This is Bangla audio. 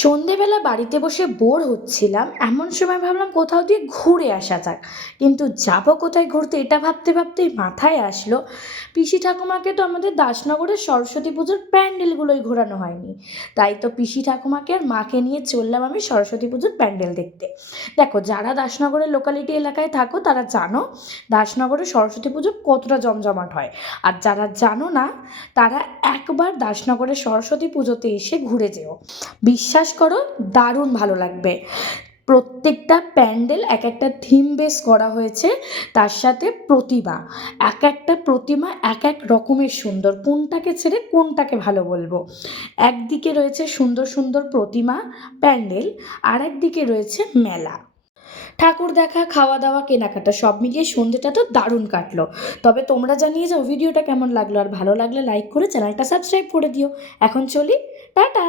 সন্ধেবেলা বাড়িতে বসে বোর হচ্ছিলাম, এমন সময় ভাবলাম কোথাও দিয়ে ঘুরে আসা যাক। কিন্তু যাবো কোথায় ঘুরতে এটা ভাবতে ভাবতেই মাথায় আসলো পিসি ঠাকুমাকে তো আমাদের দাসনগরের সরস্বতী পুজোর প্যান্ডেলগুলোই ঘোরানো হয়নি। তাই তো পিসি ঠাকুমাকে আর মাকে নিয়ে চললাম আমি সরস্বতী পুজোর প্যান্ডেল দেখতে। দেখো, যারা দাসনগরের লোকালিটি এলাকায় থাকো তারা জানো দাসনগরে সরস্বতী পুজো কতটা জমজমাট হয়। আর যারা জানো না, তারা একবার দাসনগরের সরস্বতী পুজোতে এসে ঘুরে যেও। বিশ্বাস করো, দারুণ ভালো লাগবে। প্রত্যেকটা প্যান্ডেল এক একটা থিম বেস করা হয়েছে, তার সাথে প্রতিমা, এক একটা প্রতিমা এক এক রকমের সুন্দর। কোনটাকে ছেড়ে কোনটাকে ভালো বলবো। একদিকে রয়েছে সুন্দর সুন্দর প্রতিমা প্যান্ডেল, আর একদিকে রয়েছে মেলা, ঠাকুর দেখা, খাওয়া দাওয়া, কেনাকাটা সব মিলিয়ে সন্ধ্যেটা তো দারুণ কাটলো। তবে তোমরা জানিয়ে যাও ভিডিওটা কেমন লাগলো, আর ভালো লাগলে লাইক করে চ্যানেলটা সাবস্ক্রাইব করে দিও। এখন চলি, টাটা।